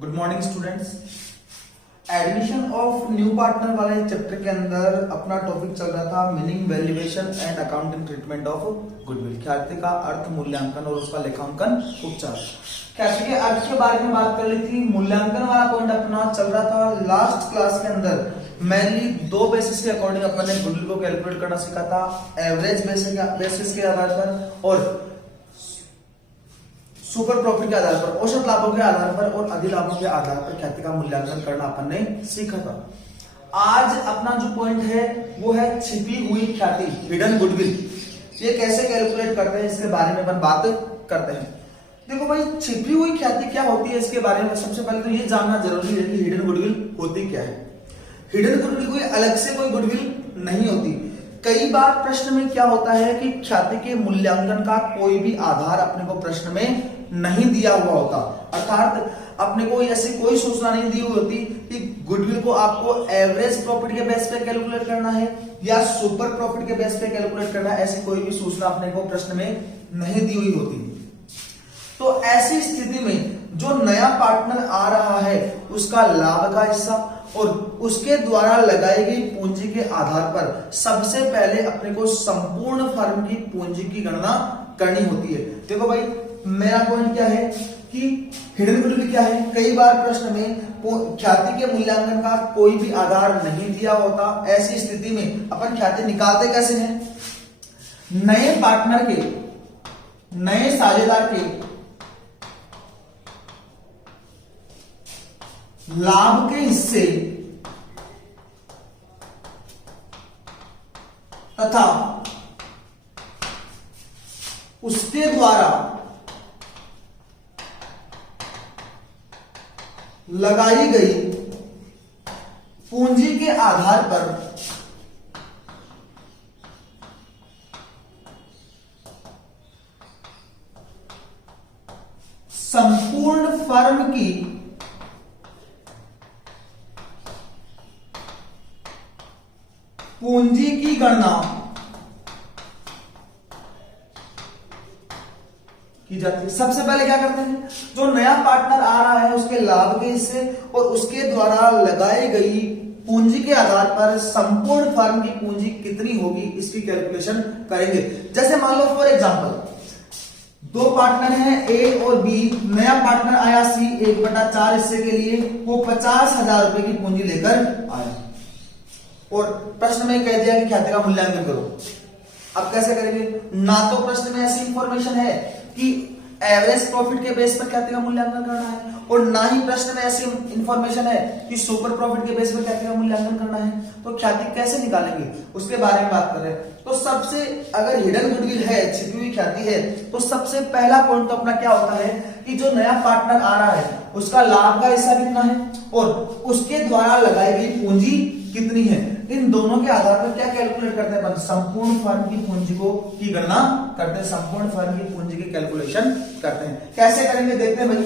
Good morning students. Admission of new partner वाले chapter के अंदर अपना टॉपिक चल रहा था meaning, valuation and accounting treatment of goodwill. ख्याति का अर्थ, मूल्यांकन और उसका लेखांकन उपचार। ख्याति के अर्थ के बारे में बात कर ली थी। मूल्यांकन वाला पॉइंट अपना चल रहा था लास्ट क्लास के अंदर। मेनली दो बेसिस के अकॉर्डिंग अपन ने गुडविल को कैलकुलेट करना सीखा था, एवरेज बेसिस के आधार पर और सुपर प्रॉफिट के आधार पर, औसत लाभों के आधार पर और अधिलाभों के आधार पर ख्याति का मूल्यांकन करना अपन ने सीखा था। आज अपना जो पॉइंट है वो है छिपी हुई ख्याति, हिडन गुडविल। ये कैसे कैलकुलेट करते हैं इसके बारे में अपन बात करते हैं। देखो भाई, छिपी हुई ख्याति क्या होती है इसके बारे में सबसे पहले तो ये जानना जरूरी है कि हिडन गुडविल होती क्या है। हिडन गुडविल कोई अलग से कोई गुडविल नहीं होती। कई बार प्रश्न में क्या होता है कि ख्याति के मूल्यांकन का कोई भी आधार अपने को प्रश्न में नहीं दिया हुआ होता, अर्थात अपने को ऐसी कोई सूचना नहीं दी हुई होती कि गुडविल को आपको एवरेज प्रॉफिट के बेस पे कैलकुलेट करना है या सुपर प्रॉफिट के बेस पे कैलकुलेट करना है। ऐसी कोई भी सूचना अपने को प्रश्न में नहीं दी हुई होती। तो ऐसी स्थिति में जो नया पार्टनर आ रहा है उसका लाभ का हिस्सा और उसके द्वारा लगाई गई पूंजी के आधार पर सबसे पहले अपने को संपूर्ण फर्म की पूंजी की गणना करनी होती है। देखो भाई, मेरा पॉइंट क्या है कि हिडन गुडविल क्या है। कई बार प्रश्न में ख्याति के मूल्यांकन का कोई भी आधार नहीं दिया होता। ऐसी स्थिति में अपन ख्याति निकालते कैसे हैं? नए पार्टनर के, नए साझेदार के लाभ के हिस्से तथा उसके द्वारा लगाई गई पूंजी के आधार पर संपूर्ण फर्म की पूंजी की गणना की जाती है। सबसे पहले क्या करते हैं, जो नया पार्टनर आ रहा है उसके लाभ के हिस्से और उसके द्वारा लगाई गई पूंजी के आधार पर संपूर्ण फर्म की पूंजी कितनी होगी इसकी कैलकुलेशन करेंगे। जैसे मान लो फॉर एग्जांपल दो पार्टनर हैं ए और बी। नया पार्टनर आया सी 1/4 हिस्से के लिए, वो 50,000 रुपए की पूंजी लेकर आया और प्रश्न में कह दिया कि ख्याति का मूल्यांकन करो। अब कैसे करेंगे? ना तो प्रश्न में ऐसी इंफॉर्मेशन है कि एवरेज प्रॉफिट के बेस पर ख्याति का मूल्यांकन करना है और ना ही प्रश्न में ऐसी इंफॉर्मेशन है कि सुपर प्रॉफिट के बेस पर ख्याति का मूल्यांकन करना है। तो ख्याति कैसे निकालेंगे उसके बारे में बात कर रहे हैं। तो सबसे, अगर हिडन गुडविल है, छिपी हुई ख्याति है, तो सबसे पहला पॉइंट तो अपना क्या होता है कि जो नया पार्टनर आ रहा है उसका लाभ का हिस्सा कितना है और उसके द्वारा लगाई गई पूंजी कितनी है। इन दोनों के आधार पर क्या कैलकुलेट करते हैं? संपूर्ण फर्म की पूंजी की गणना करते हैं, संपूर्ण फर्म की पूंजी की कैलकुलेशन करते हैं। कैसे करेंगे देखते हैं भाई।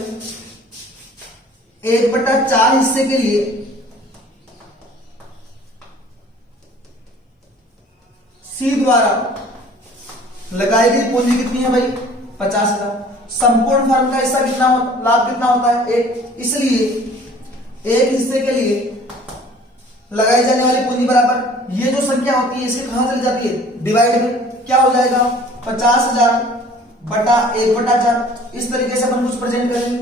1/4 हिस्से के लिए सी द्वारा लगाई गई पूंजी कितनी है भाई? 50,000। संपूर्ण फर्म का हिस्सा कितना, लाभ कितना होता है? 1। इसलिए एक हिस्से के लिए लगाई जाने वाली पूंजी बराबर ये जो संख्या होती है इसके कहां चली जाती है? डिवाइड में। क्या हो जाएगा? 50,000 बटा 1/4। इस तरीके से अपन कुछ प्रेजेंट करेंगे।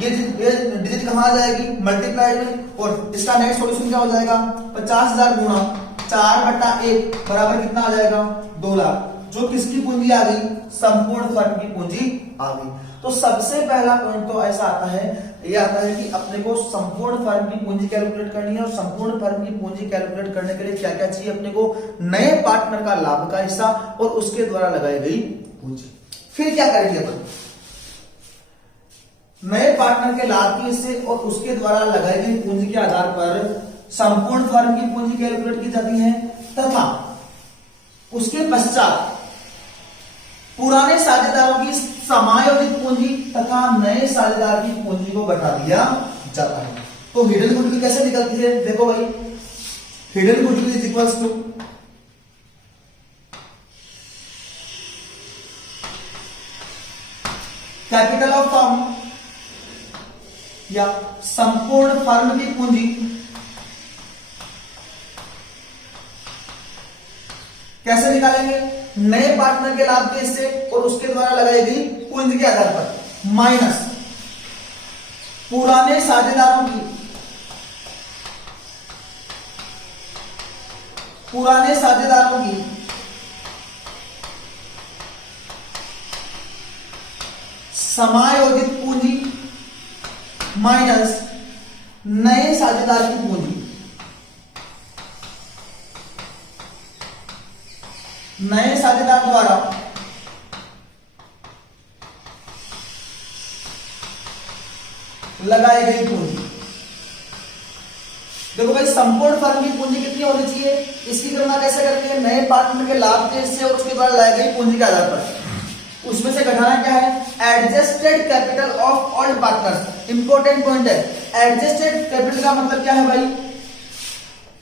ये डिजिट कहां आ जाएगी? मल्टीप्लाइड में। और इसका नेक्स्ट सॉल्यूशन क्या हो जाएगा? 50,000 गुणा 4/1 बराबर कितना आ जाएगा? 2 लाख। जो किसकी पूंजी आ गई? संपूर्ण फर्म की पूंजी आ गई। तो सबसे पहला पॉइंट तो ऐसा आता है, ये आता है कि अपने को संपूर्ण फर्म की पूंजी कैलकुलेट करनी है और संपूर्ण फर्म की पूंजी कैलकुलेट करने के लिए क्या क्या चाहिए अपने को? नए पार्टनर का लाभ का हिस्सा और उसके द्वारा लगाई गई पूंजी। फिर क्या करेंगे अपन? नए पार्टनर के लाभ के हिस्से और उसके द्वारा लगाई गई पूंजी के आधार पर संपूर्ण फर्म की पूंजी कैलकुलेट की जाती है तथा उसके पश्चात पुराने साझेदारों की समायोजित पूंजी तथा नए साझेदार की पूंजी को घटा दिया जाता है। तो हिडन गुडविल कैसे निकलती है? देखो भाई, hidden goodwill is equals to capital of firm या संपूर्ण फर्म की पूंजी कैसे निकालेंगे? नए पार्टनर के लाभ के हिस्से और उसके द्वारा लगाई गई पूंजी के आधार पर माइनस पुराने साझेदारों की समायोजित पूंजी माइनस नए साझेदार की पूंजी। नए साझेदार द्वारा लगाई गई पूंजी। देखो भाई, संपूर्ण फर्म की पूंजी कितनी होनी चाहिए, इसकी गणना कैसे करते हैं? नए पार्टनर के लाभ के हिस्से और उसके द्वारा लगाई गई पूंजी के आधार पर। उसमें से घटाना क्या है? Adjusted capital of all partners. Important point है, एडजस्टेड कैपिटल का मतलब क्या है भाई?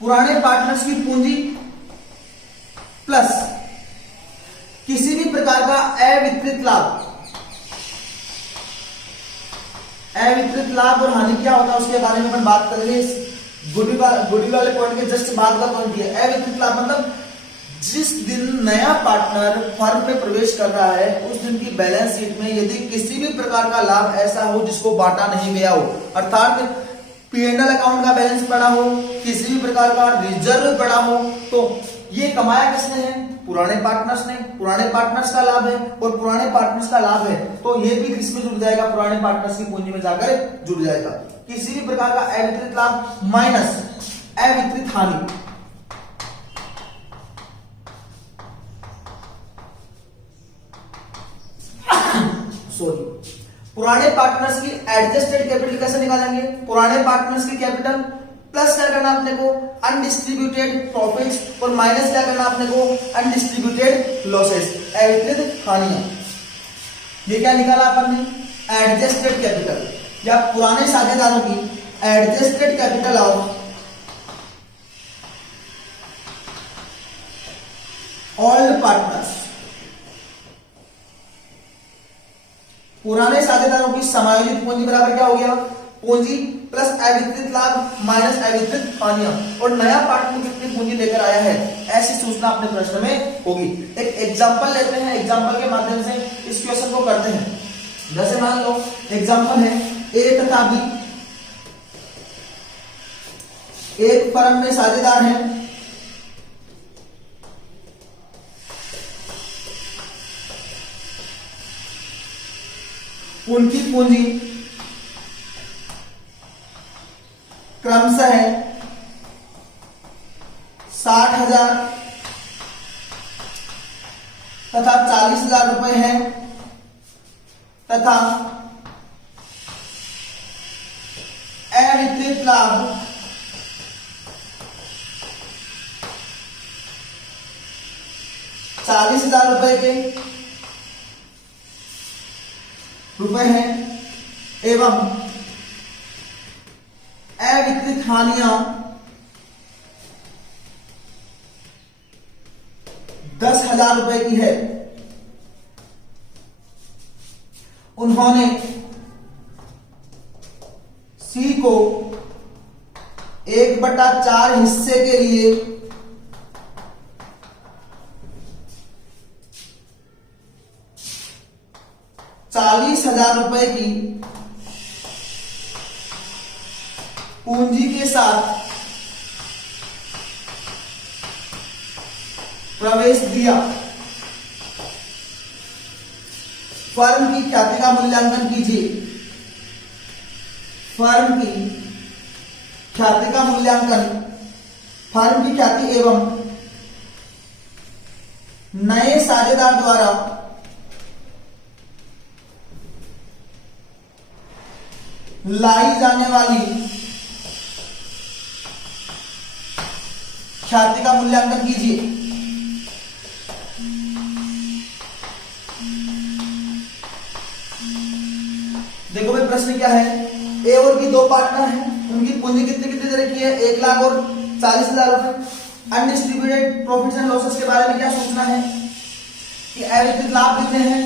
पुराने पार्टनर्स की पूंजी प्लस किसी भी प्रकार का अवितरित लाभ। अवितरित लाभ और हानि क्या होता है उसके बारे में अपन बात करेंगे। गुडविल वाले पॉइंट के जस्ट बाद का पॉइंट है। अवितरित लाभ मतलब जिस दिन नया पार्टनर फर्म में प्रवेश कर रहा है उस दिन की बैलेंस शीट में यदि किसी भी प्रकार का लाभ ऐसा हो जिसको बांटा नहीं गया हो, अर्थात P&L अकाउंट का बैलेंस पड़ा हो, किसी भी प्रकार का रिजर्व पड़ा हो, तो ये कमाया किसने है? पुराने पार्टनर्स ने। पुराने पार्टनर्स का लाभ है और पुराने पार्टनर्स का लाभ है तो ये भी किसमें जुड़ जाएगा? पुराने पार्टनर्स की पूंजी में जाकर जुड़ जाएगा। किसी भी प्रकार का अवितरित लाभ माइनस अवितरित हानि। पुराने पार्टनर्स की एडजस्टेड कैपिटल कैसे निकालेंगे? पुराने पार्टनर्स की कैपिटल प्लस क्या करना अपने को? अनडिस्ट्रीब्यूटेड प्रॉफिट्स और माइनस क्या करना अपने को? अनडिस्ट्रीब्यूटेड लॉसेस, अवितरित हानियां। ये क्या निकाला अपन ने? एडजस्टेड कैपिटल या पुराने साझेदारों की adjusted capital of old partners. पुराने साझेदारों की समायोजित पूंजी बराबर क्या हो गया? पूंजी प्लस अवितरित लाभ माइनस अवितरित हानियां। और नया पार्टनर कितनी पूंजी लेकर आया है, ऐसी सूचना अपने प्रश्न में होगी। एक एग्जांपल लेते हैं, एग्जांपल के माध्यम से इस क्वेश्चन को करते हैं। जैसे मान लो एग्जांपल है ए तथा बी, एक फर्म में साझेदार हैं, उनकी पूंजी क्रमशः 60,000 तथा 40,000 रुपए है तथा अवितरित लाभ 40,000 रुपए के रुपए हैं एवं अवितरित हानियां 10,000 रुपए की है। उन्होंने सी को 1/4 हिस्से के लिए 40,000 रुपए की पूंजी के साथ प्रवेश दिया। फर्म की ख्याति का मूल्यांकन कीजिए। फर्म की ख्याति का मूल्यांकन, फर्म की ख्याति एवं नए साझेदार द्वारा लाई जाने वाली ख्याति का मूल्यांकन कीजिए। देखो भाई प्रश्न क्या है, ए और बी दो पार्टनर हैं, उनकी पूंजी कितनी कितनी तरह की है? 1 लाख और 40,000 रुपए। अनडिस्ट्रीब्यूटेड प्रॉफिट्स एंड लॉसेस के बारे में क्या सोचना है कि अवितरित लाभ कितने हैं?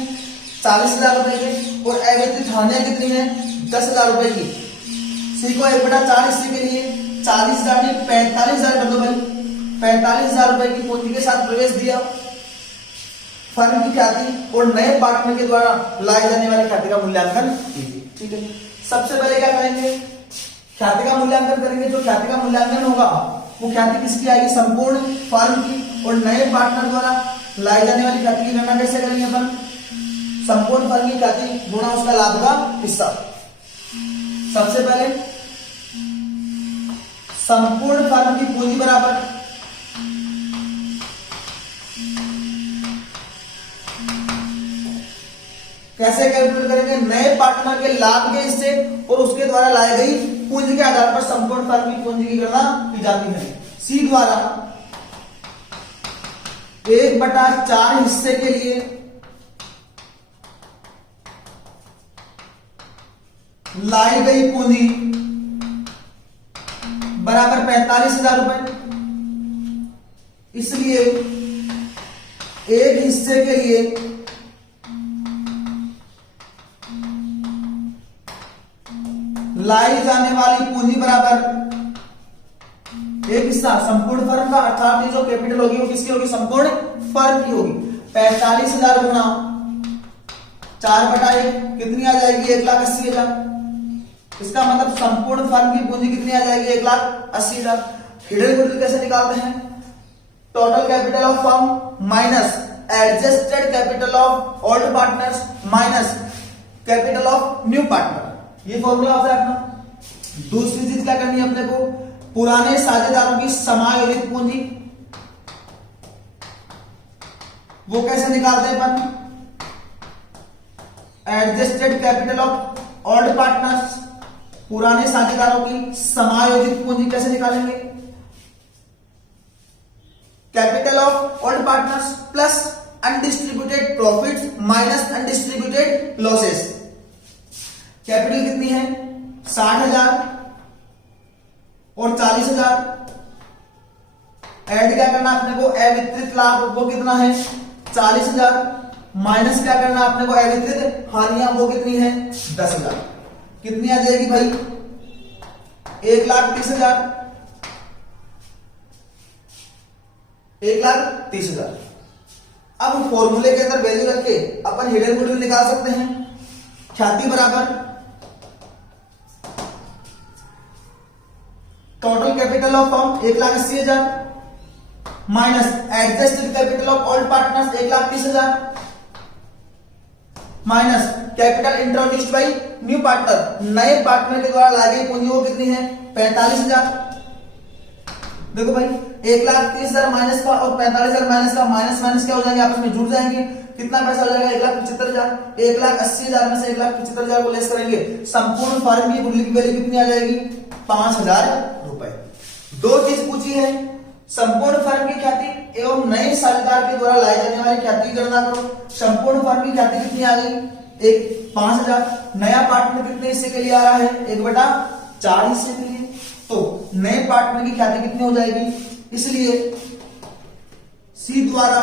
40,000 रुपए के और अवितरित हानियां कितनी है? 10,000 रुपए की। सी को 1/4 हिस्से के लिए 40,000 नहीं 45,000 कर दो भाई, 45,000 रुपए की पूंजी के साथ प्रवेश दिया फर्म की ख्याति और नए पार्टनर के द्वारा लाई जाने वाली ख्याति का मूल्यांकन कीजिए। ठीक है, सबसे पहले क्या करेंगे, ख्याति का मूल्यांकन करेंगे। जो ख्याति का मूल्यांकन होगा वो ख्याति किसकी आएगी, संपूर्ण फर्म की, और नए पार्टनर द्वारा लाई जाने वाली ख्याति की गणना कैसे करेंगे अपन, संपूर्ण फर्म की ख्याति गुणा उसका लाभ का हिस्सा। सबसे पहले संपूर्ण फर्म की पूंजी बराबर कैसे कैलकुलेट करेंगे, नए पार्टनर के लाभ के हिस्से और उसके द्वारा लाई गई पूंजी के आधार पर संपूर्ण फर्म की पूंजी की गणना की जाती है। सी द्वारा 1/4 हिस्से के लिए लाई गई पूंजी बराबर 45,000 रुपए, इसलिए एक हिस्से के लिए लाई जाने वाली पूंजी बराबर एक हिस्सा संपूर्ण फर्म का, अर्थात ये जो कैपिटल होगी वो किसकी होगी, संपूर्ण फर्म की होगी। 45,000 गुणा 4/1 कितनी आ जाएगी, 1,80,000। इसका मतलब संपूर्ण फर्म की पूंजी कितनी आ जाएगी, 1,80,000। हिडन गुडविल कैसे निकालते हैं, total capital of firm minus adjusted capital of old partners minus capital of new partner, ये फॉर्मूला होता है अपना। दूसरी चीज क्या करनी है अपने को, पुराने साझेदारों की समायोजित पूंजी, वो कैसे निकालते हैं अपन, adjusted capital of old partners, पुराने साझेदारों की समायोजित पूंजी कैसे निकालेंगे, capital of old partners plus undistributed profits minus undistributed losses. Capital कितनी है, 60,000 और 40,000। ऐड क्या करना अपने को, अवितरित लाभ वो कितना है 40,000 माइनस क्या करना अपने को अवितरित हानियां वो कितनी है 10,000। कितनी आ जाएगी भाई 1,30,000, 1,30,000। अब फॉर्मूले के अंदर वैल्यू रख के अपन हिडन गुडविल निकाल सकते हैं। ख्याति बराबर total capital of firm 1,80,000 minus adjusted capital of old partners 1,30,000 minus capital introduced by new partner, नए पार्टनर के द्वारा लाई गई पूंजी वो कितनी है 45,000। देखो भाई 1,30,000 माइनस का और 45,000 माइनस का, माइनस माइनस क्या हो जाएंगे आपस में जुड़ जाएंगे। कितना पैसा हो जाएगा 1,75,000। 1,80,000 में से 1,75,000 को लेस करेंगे, संपूर्ण फर्म की गुडविल की वैल्यू कितनी आ जाएगी 5,000 रुपए। दो चीज पूछी है, संपूर्ण फर्म की ख्याति एवं नए साझेदार के द्वारा लाई जाने वाली ख्याति की गणना करो। संपूर्ण फर्म की ख्याति कितनी आ गई, एक 5,000। नया पार्टनर कितने हिस्से के लिए आ रहा है 1/4 हिस्से के लिए, तो नए पार्टनर की ख्याति कितनी हो जाएगी, इसलिए सी द्वारा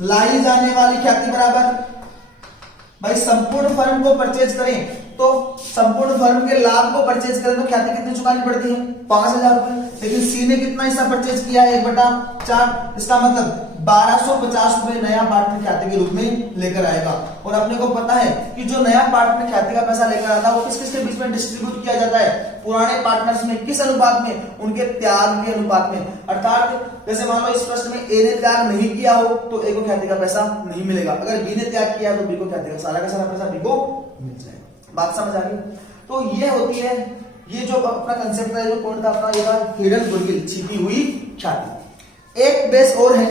लाई जाने वाली ख्याति बराबर भाई संपूर्ण फर्म को परचेज करें तो संपूर्ण फर्म के लाभ को परचेज करें तो ख्याति कितनी चुकानी पड़ती है 5,000 रुपए। लेकिन सी ने कितना हिस्सा परचेज किया है 1/4, इसका मतलब 1,250 रुपए नया पार्टनर ख्याति के रूप में लेकर आएगा। और अपने को पता है कि जो नया पार्टनर ख्याति का पैसा लेकर आता है वो किस किस के बीच में डिस्ट्रीब्यूट किया जाता है, पुराने पार्टनर्स में। किस अनुपात में, उनके त्याग के अनुपात में। अर्थात जैसे मान लो इस प्रश्न में ए ने त्याग नहीं किया हो तो ए को ख्याति का पैसा नहीं मिलेगा, अगर बी ने त्याग किया तो बी को ख्याति का सारा पैसा बी को मिल जाएगा। बात समझ आ गई। तो ये होती है, ये जो अपना कंसेप्ट है, जो पॉइंट था अपना ये था हिडन गुडविल, छिपी हुई ख्याति। एक बेस और है,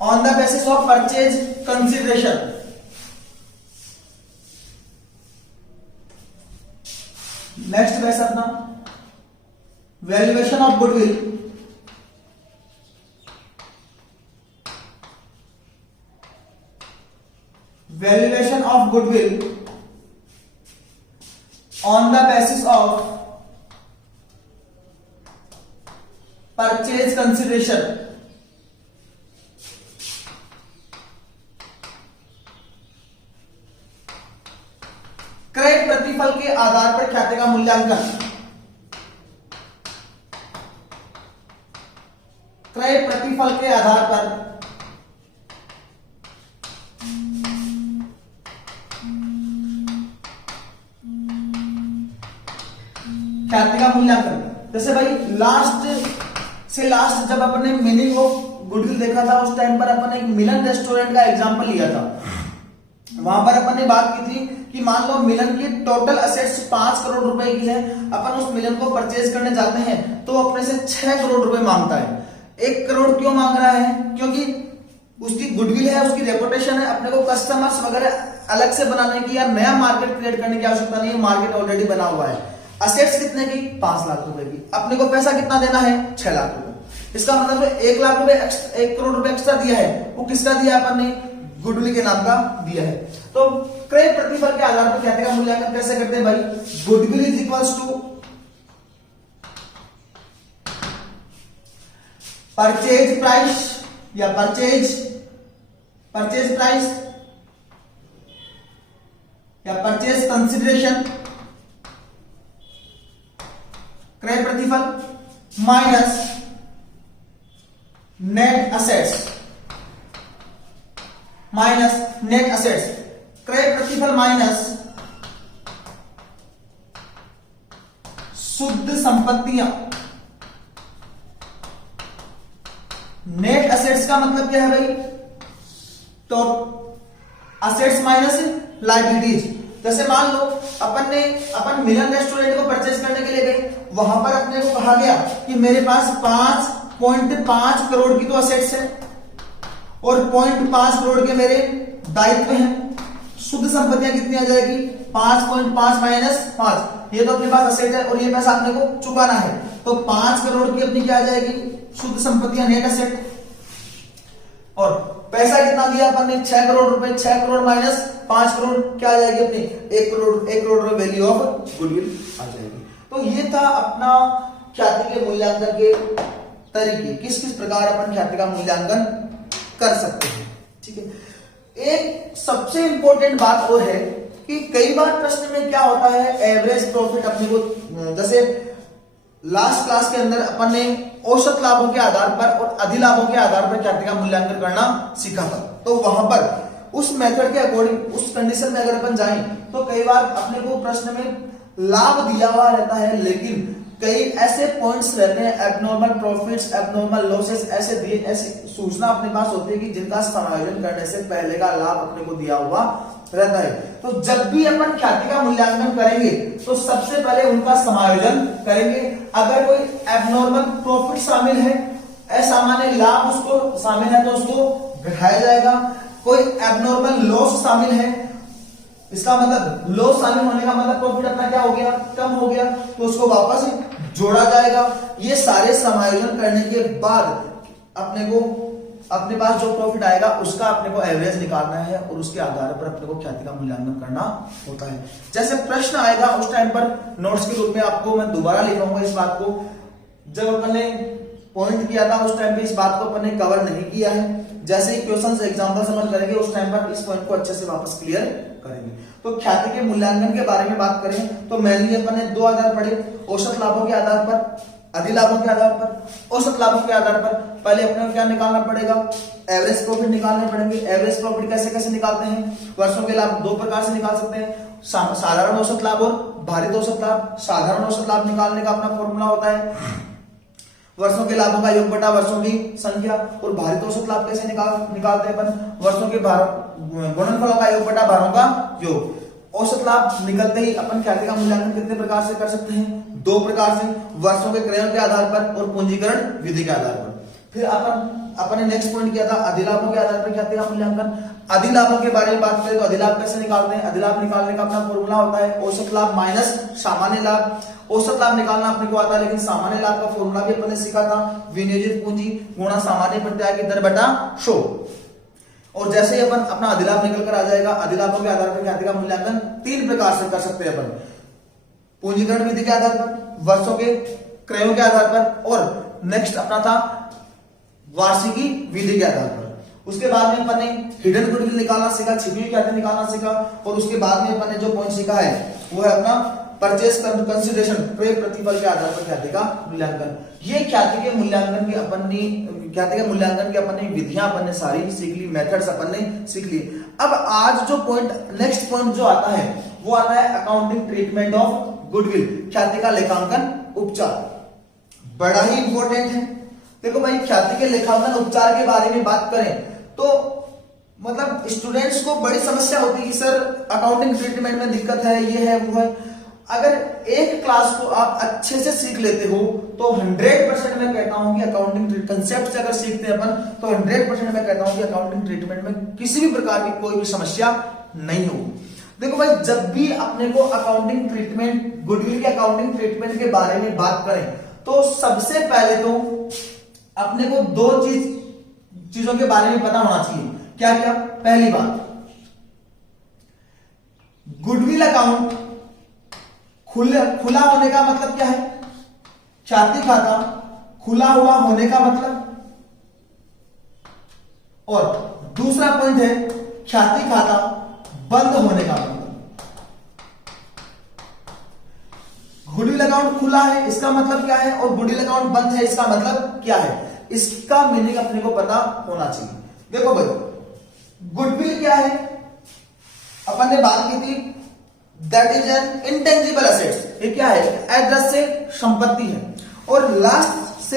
on the basis of purchase consideration. Next base अपना valuation of goodwill. Valuation of goodwill on the basis of purchase consideration, क्रय प्रतिफल के आधार पर ख्याति का मूल्यांकन, क्रय प्रतिफल के आधार पर ख्याति का मूल्यांकन। जैसे भाई लास्ट से लास्ट जब अपन ने मीनिंग ऑफ गुडविल देखा था उस टाइम पर अपन ने एक मिलन रेस्टोरेंट का एग्जांपल लिया था। वहां पर अपन ने बात की थी कि मान लो मिलन की टोटल असेट्स 5 करोड़ रुपए की है, अपन उस मिलन को परचेज करने जाते हैं तो अपने से 6 करोड़ रुपए मांगता है। 1 करोड़ क्यों मांग रहा है? क्योंकि उसकी गुडविल है, उसकी रेपुटेशन है, अपने को कस्टमर्स वगैरह अलग से बनाने की या नया मार्केट क्रिएट करने की आवश्यकता नहीं है, मार्केट ऑलरेडी बना हुआ है। असेट्स कितने की? 5 लाख रुपए की। अपने को पैसा कितना देना है? 6 लाख रुपए। इसका मतलब 1 लाख रुपए 1 करोड़ रुपए एक्स्ट्रा दिया है, वो किसका दिया अपन ने? गुडविल के नाम का दिया है। तो क्रय प्रतिफल के आधार पर ख्याति का मूल्यांकन कैसे करते हैं भाई? Goodwill is equals to purchase price या परचेज प्राइस या परचेज कंसिडरेशन, क्रय प्रतिफल माइनस नेट असेट्स, क्रय प्रतिफल माइनस शुद्ध संपत्तियां। नेट असेट्स का मतलब क्या है भाई? तो असेट्स माइनस लायबिलिटीज। जैसे मान लो अपन मिलन रेस्टोरेंट को परचेज करने के लिए गए, वहां पर अपने को कहा गया कि मेरे पास 5.5 करोड़ की तो असेट्स है और 0.5 करोड़ के मेरे दायित्व हैं। शुद्ध संपत्तियां कितनी आ जाएगी? 5.5 माइनस 5, ये तो अपने पास असेट है और ये पैसा अपने को चुकाना है, तो 5 करोड़ की अपनी क्या आ जाएगी? शुद्ध संपत्तियां, नेट असेट। और पैसा कितना दिया अपन ने? 6 करोड़ रुपए। 6 करोड़ माइनस 5 करोड़ क्या आ जाएगी अपनी? 1 करोड़ रुपए वैल्यू ऑफ गुडविल आ जाएगी। तो ये था अपना ख्याति के मूल्यांकन के तरीके, किस किस प्रकार अपन ख्याति का मूल्यांकन कर सकते हैं। ठीक है। एक सबसे इंपॉर्टेंट बात और है कि कई बार प्रश्न में क्या होता है, एवरेज प्रॉफिट अपने को, जैसे लास्ट क्लास के अंदर अपन ने औसत लाभों के आधार पर और अधिलाभों के आधार पर ख्याति का मूल्यांकन करना सीखा था। तो वहां पर उस मेथड के अकॉर्डिंग, उस कंडीशन में अगर अपन जाएं तो कई बार अपने को प्रश्न में लाभ दिया हुआ रहता है, लेकिन कई ऐसे पॉइंट्स रहते हैं, एबनॉर्मल प्रॉफिट्स, एबनॉर्मल लॉसेस, ऐसी सूचना अपने पास होती है कि जिनका समायोजन करने से पहले का लाभ अपने को दिया हुआ रहता है। तो जब भी अपन ख्याति का मूल्यांकन करेंगे तो सबसे पहले उनका समायोजन करेंगे। अगर कोई एबनॉर्मल प्रॉफिट शामिल है, असामान्य लाभ उसको शामिल है, तो उसको घटाया जाएगा। कोई एबनॉर्मल लॉस शामिल है, इसका मतलब लॉस शामिल होने का मतलब प्रॉफिट अपना क्या हो गया? कम हो गया, तो उसको वापस जोड़ा जाएगा। ये सारे समायोजन करने के बाद अपने पास जो प्रॉफिट आएगा उसका अपने को एवरेज निकालना है और उसके आधार पर अपने को ख्याति का मूल्यांकन करना होता है। जैसे प्रश्न आएगा उस टाइम पर नोट्स के रूप में आपको मैं दोबारा लिखाऊंगा इस बात को। जब अपन ने पॉइंट किया था उस टाइम पे इस बात को अपन ने कवर नहीं किया है। जैसे ही क्वेश्चंस एग्जांपल समझ करेंगे उस टाइम पर इस पॉइंट को अच्छे से वापस क्लियर करेंगे। तो ख्याति के मूल्यांकन के बारे में बात करें तो मेनली अपन ने 2 आधार पढ़े, औसत लाभों के आधार पर, अधिलाभों के आधार पर। औसत लाभों के आधार पर पहले अपने को क्या निकालना पड़ेगा? एवरेज प्रॉफिट निकालने पड़ेंगे। एवरेज प्रॉफिट कैसे निकालते हैं? वर्षों के लाभ 2 प्रकार से निकाल सकते हैं, साधारण औसत लाभ और भारित औसत लाभ। साधारण औसत लाभ निकालने का अपना फॉर्मूला होता है वर्षों के लाभों का योग बटा वर्षों की संख्या। और भारित औसत लाभ कैसे निकालते हैं अपन? वर्षों के गुणनफलों का योग बटा भारों का योग। औसत लाभ निकलते ही अपन ख्याति का मूल्यांकन कितने प्रकार से कर सकते हैं? 2 प्रकार से, वर्षों के क्रयों के आधार पर और पूंजीकरण विधि के आधार पर। फिर अपन ने नेक्स्ट पॉइंट किया था अधिलाभों के आधार पर ख्याति का मूल्यांकन। अधिलाभों के बारे में बात करें तो अधिलाभ कैसे निकालते हैं? अधिलाभ निकालने का अपना फॉर्मूला होता है औसत लाभ माइनस सामान्य लाभ। औसत लाभ निकालना अपने को आता है, लेकिन सामान्य लाभ का फॉर्मूला भी अपन ने सीखा था, विनियोजित पूंजी गुणा सामान्य प्रत्याय की दर बटा 100। और जैसे ही अपन अपना अधिलाभ निकल कर आ जाएगा, अधिलाभों के आधार पर ख्याति का मूल्यांकन 3 प्रकार से कर सकते हैं अपन। पूंजीकरण विधि के आधार पर, वर्षों के क्रयों के आधार पर और नेक्स्ट अपना था वार्षिकी विधि के आधार पर। उसके बाद में अपन ने हिडन गुडविल निकालना सीखा, छिपी हुई ख्याति निकालना सीखा, और उसके बाद में अपन ने जो पॉइंट सीखा है वो है अपना परचेज कंसिडरेशन, क्रय प्रतिफल के आधार पर ख्याति का मूल्यांकन। ये ख्याति के मूल्यांकन की अपन ने विधियां अपन ने सारी सीख ली, मेथड्स अपन ने सीख ली। अब आज जो पॉइंट, नेक्स्ट पॉइंट जो आता है वो आता है अकाउंटिंग ट्रीटमेंट ऑफ गुडविल, ख्याति का लेखांकन उपचार। बड़ा ही इंपॉर्टेंट है। देखो भाई, ख्याति के लेखांकन उपचार के बारे में बात करें तो मतलब स्टूडेंट्स को बड़ी समस्या होती है कि सर अकाउंटिंग ट्रीटमेंट में दिक्कत है, ये है वो है। अगर एक क्लास को आप अच्छे से सीख लेते हो तो 100% मैं कहता हूं कि अकाउंटिंग कंसेप्ट से अगर सीखते हैं अपन तो 100% मैं कहता हूं कि अकाउंटिंग ट्रीटमेंट में किसी भी प्रकार की कोई भी समस्या नहीं होगी। देखो भाई, जब भी अपने को अकाउंटिंग ट्रीटमेंट, गुडविल के अकाउंटिंग ट्रीटमेंट के बारे में बात करें तो सबसे पहले तो अपने को दो चीजों के बारे में पता होना चाहिए। क्या क्या? पहली बात, गुडविल अकाउंट खुला होने का मतलब क्या है? ख्याति खाता खुला हुआ होने का मतलब। और दूसरा पॉइंट है ख्याति खाता बंद होने का मतलब। गुडविल अकाउंट खुला है इसका मतलब क्या है, और गुडविल अकाउंट बंद है इसका मतलब क्या है, इसका मीनिंग अपने को पता होना चाहिए। देखो भाई, गुडविल क्या है? अपन ने बात की थी that is an intangible assets. ये क्या है? एड्रेस से संपत्ति है। और लास्ट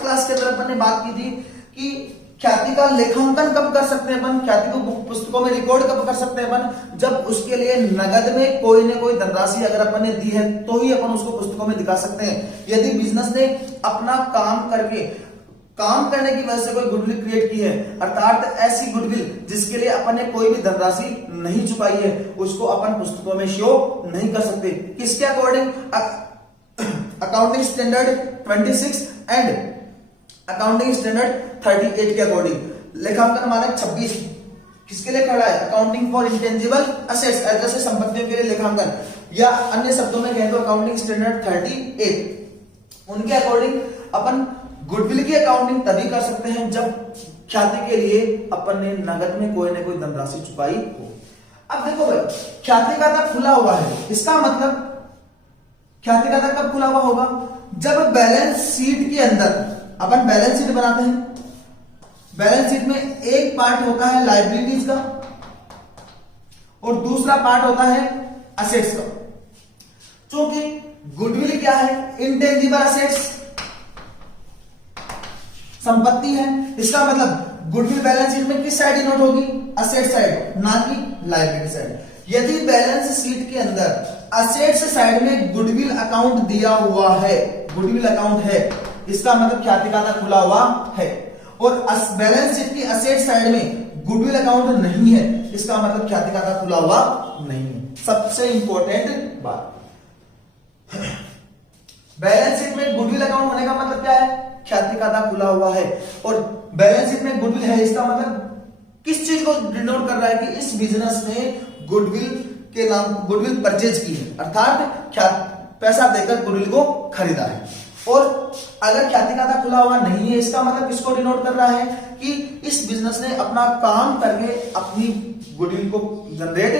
क्लास के अंदर अपन ने बात की थी कि ख्याति का लेखांकन कब कर सकते हैं अपन, ख्याति को पुस्तकों में रिकॉर्ड कब कर सकते हैं अपन, जब उसके लिए नगद में कोई न कोई धनराशि अगर अपन ने दी है तो ही अपन उसको पुस्तकों में दिखा सकते हैं। यदि बिजनेस ने अपना काम करने की वजह से कोई गुडविल क्रिएट की है, अर्थात ऐसी गुडविल जिसके लिए अपन ने कोई भी धनराशि नहीं चुकाई है, उसको अपन पुस्तकों में शो नहीं कर सकते। किसके according? Accounting standard 26 and accounting standard 38 के अकॉर्डिंग। लेखांकन मानक 26 किसके लिए खड़ा है? Accounting for intangible assets, address से संपत्तियों के लिए लेखांकन, या अन्य शब्दों में कहें तो अकाउंटिंग स्टैंडर्ड 38, उनके अकॉर्डिंग अपन गुडविल की अकाउंटिंग तभी कर सकते हैं जब ख्याति के लिए अपन ने नगद में कोई ना कोई धनराशि चुकाई हो। अब देखो भाई, ख्याति खाता खुला हुआ है, इसका मतलब ख्याति खाता कब खुला हुआ होगा? जब बैलेंस शीट के अंदर अपन बैलेंस शीट बनाते हैं, बैलेंस शीट में एक पार्ट होता है लायबिलिटीज का और दूसरा पार्ट होता है असेट्स का। क्योंकि गुडविल क्या है? इंटेंजिबल असेट्स, संपत्ति है। इसका मतलब गुडविल बैलेंस शीट में किस साइड डिनोट होगी? असेट साइड, ना कि लायबिलिटी साइड। यदि बैलेंस शीट के अंदर असेट्स साइड में गुडविल अकाउंट दिया हुआ है, गुडविल अकाउंट है, इसका मतलब ख्याति खाता खुला हुआ है। और बैलेंस शीट की असेट साइड में गुडविल अकाउंट नहीं है, इसका मतलब ख्याति खाता खुला हुआ नहीं है। सबसे इंपॉर्टेंट बात, बैलेंस शीट में गुडविल अकाउंट होने का मतलब क्या है? ख्याति खाता खुला हुआ है। और बैलेंस शीट में गुडविल है, इसका मतलब किस चीज को डिनोट कर रहा है कि इस बिजनेस ने गुडविल के नाम गुडविल परचेज की है, अर्थात पैसा देकर गुडविल को खरीदा है। और अगर ख्याति खाता खुला हुआ नहीं है, इसका मतलब किसको डिनोट कर रहा है कि इस बिजनेस ने अपना काम करके अपनी गुडविल को जनरेट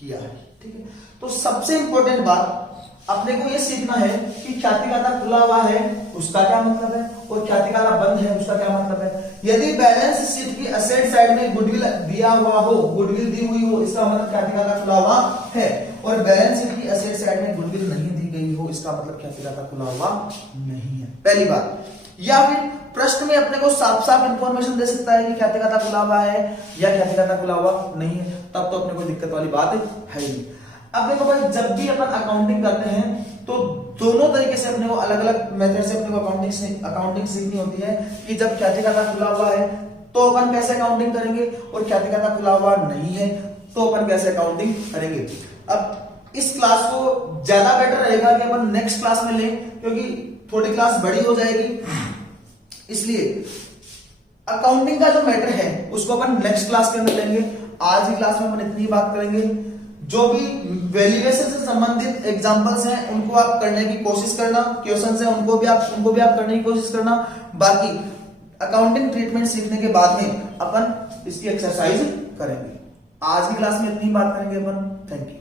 किया है। ठीक है, तो सबसे इंपॉर्टेंट बात अपने को यह सीखना है कि ख्याति खाता खुला हुआ है उसका क्या मतलब है, और ख्याति खाता बंद है उसका क्या मतलब है। यदि बैलेंस शीट की असेट साइड में गुडविल दिया हुआ हो, गुडविल दी हुई हो, इसका मतलब ख्याति खाता खुला हुआ है। और बैलेंस शीट की असेट साइड में गुडविल नहीं दी गई हो, इसका मतलब ख्याति खाता खुला हुआ नहीं है, पहली बात। या फिर प्रश्न में अपने को साफ साफ इंफॉर्मेशन दे सकता है कि ख्याति खाता खुला हुआ है या ख्याति खाता खुला हुआ नहीं है, तब तो अपने को दिक्कत वाली बात है ही। अब देखो भाई, जब भी अपन अकाउंटिंग करते हैं तो दोनों तरीके से अपने को अलग अलग मेथड से अपने को अकाउंटिंग सीखनी होती है कि जब ख्याति खाता खुला हुआ है तो अपन कैसे अकाउंटिंग करेंगे, और ख्याति खाता खुला हुआ नहीं है तो अपन कैसे अकाउंटिंग करेंगे। अब इस क्लास को ज्यादा बेटर रहेगा कि अपन नेक्स्ट क्लास में लें, क्योंकि थोड़ी क्लास बड़ी हो जाएगी, इसलिए अकाउंटिंग का जो मैटर है उसको अपन नेक्स्ट क्लास के अंदर लेंगे। आज की क्लास में अपन इतनी बात करेंगे। जो भी वैल्यूएशन से संबंधित एग्जांपल्स हैं उनको आप करने की कोशिश करना, क्वेश्चंस हैं उनको भी आप करने की कोशिश करना। बाकी अकाउंटिंग ट्रीटमेंट सीखने के बाद में अपन इसकी एक्सरसाइज करेंगे। आज की क्लास में इतनी बात करेंगे अपन। Thank you.